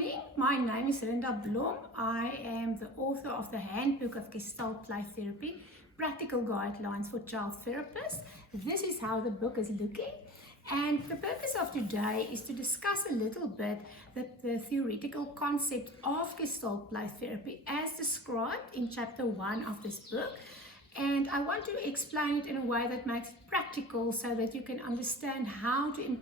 morning, my name is Rinda Blom. I am the author of the Handbook of Gestalt Play Therapy, Practical Guidelines for Child Therapists. This is how the book is looking. And the purpose of today is to discuss a little bit the theoretical concept of Gestalt Play Therapy as described in chapter 1 of this book. And I want to explain it in a way that makes it practical so that you can understand how to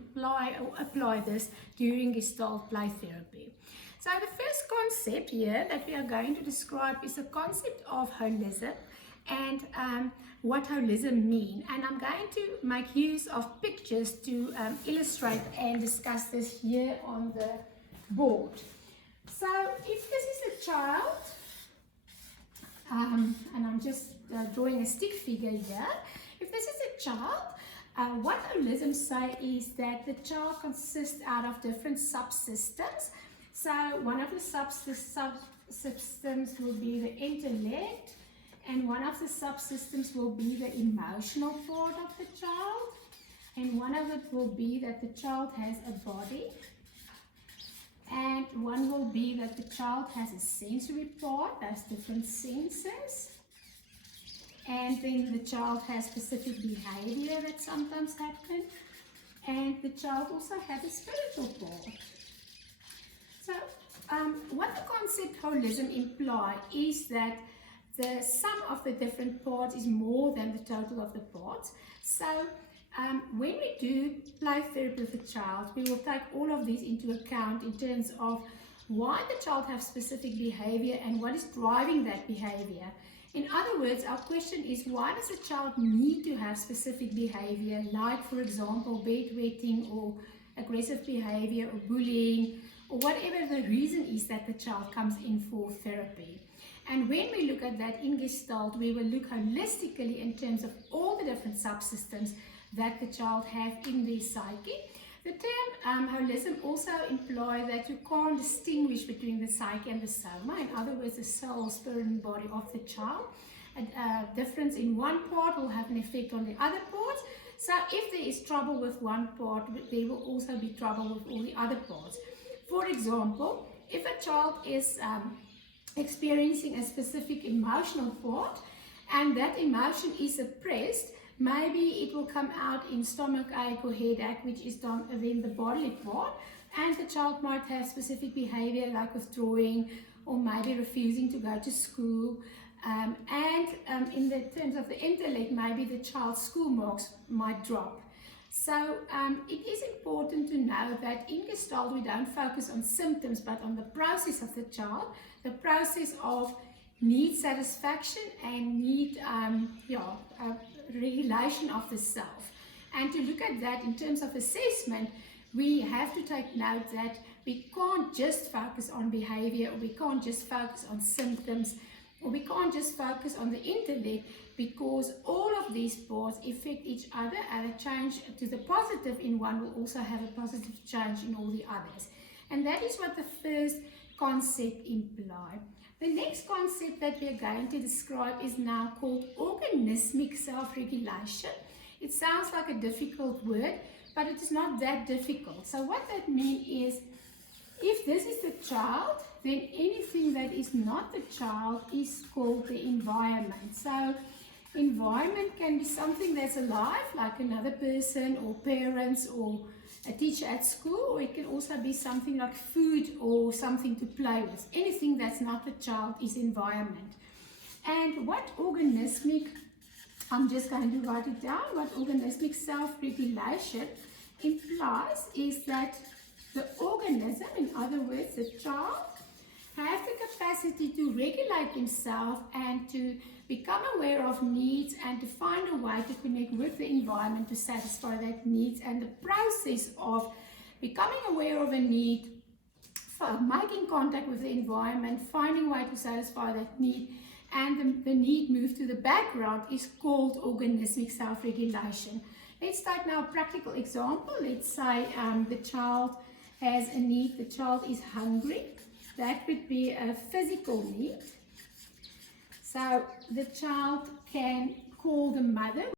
apply this during Gestalt Play Therapy. So the first concept here that we are going to describe is the concept of holism and what holism means. And I'm going to make use of pictures to illustrate and discuss this here on the board. So if this is a child, and I'm just drawing a stick figure here. If this is a child, what holism say is that the child consists out of different subsystems. So one of the subsystems will be the intellect, and one of the subsystems will be the emotional part of the child, and one of it will be that the child has a body, and one will be that the child has a sensory part, has different senses, and then the child has specific behavior that sometimes happens, and the child also has a spiritual part. So what the concept holism implies is that the sum of the different parts is more than the total of the parts. So when we do play therapy with a child, we will take all of these into account in terms of why the child has specific behavior and what is driving that behavior. In other words, our question is, why does a child need to have specific behavior, like, for example, bedwetting or aggressive behavior or bullying, or whatever the reason is that the child comes in for therapy. And when we look at that in Gestalt, we will look holistically in terms of all the different subsystems that the child has in their psyche. The term holism also implies that you can't distinguish between the psyche and the soma. In other words, the soul, spirit, and body of the child. A difference in one part will have an effect on the other parts. So if there is trouble with one part, there will also be trouble with all the other parts. For example, if a child is experiencing a specific emotional part and that emotion is suppressed, maybe it will come out in stomach ache or headache, which is then the bodily part, and the child might have specific behavior like withdrawing or maybe refusing to go to school. In the terms of the intellect, maybe the child's school marks might drop. So it is important to know that in Gestalt we don't focus on symptoms but on the process of the child, the process of need satisfaction and need regulation of the self. And to look at that in terms of assessment, we have to take note that we can't just focus on behavior, or we can't just focus on symptoms, or we can't just focus on the intellect, because all of these parts affect each other, and a change to the positive in one will also have a positive change in all the others. And that is what the first concept implies. The next concept that we are going to describe is now called organismic self-regulation. It sounds like a difficult word, but it is not that difficult. So what that means is, if this is the child, then anything that is not the child is called the environment. So environment can be something that's alive, like another person or parents or a teacher at school, or it can also be something like food or something to play with. Anything that's not the child is environment. And what organismic, I'm just going to write it down, what organismic self-regulation implies is that the organism, in other words, the child, have the capacity to regulate himself and to become aware of needs and to find a way to connect with the environment to satisfy that needs. And the process of becoming aware of a need, making contact with the environment, finding a way to satisfy that need, and the need moved to the background is called organismic self-regulation. Let's take now a practical example. Let's say the child has a need, the child is hungry. That would be a physical need. So the child can call the mother.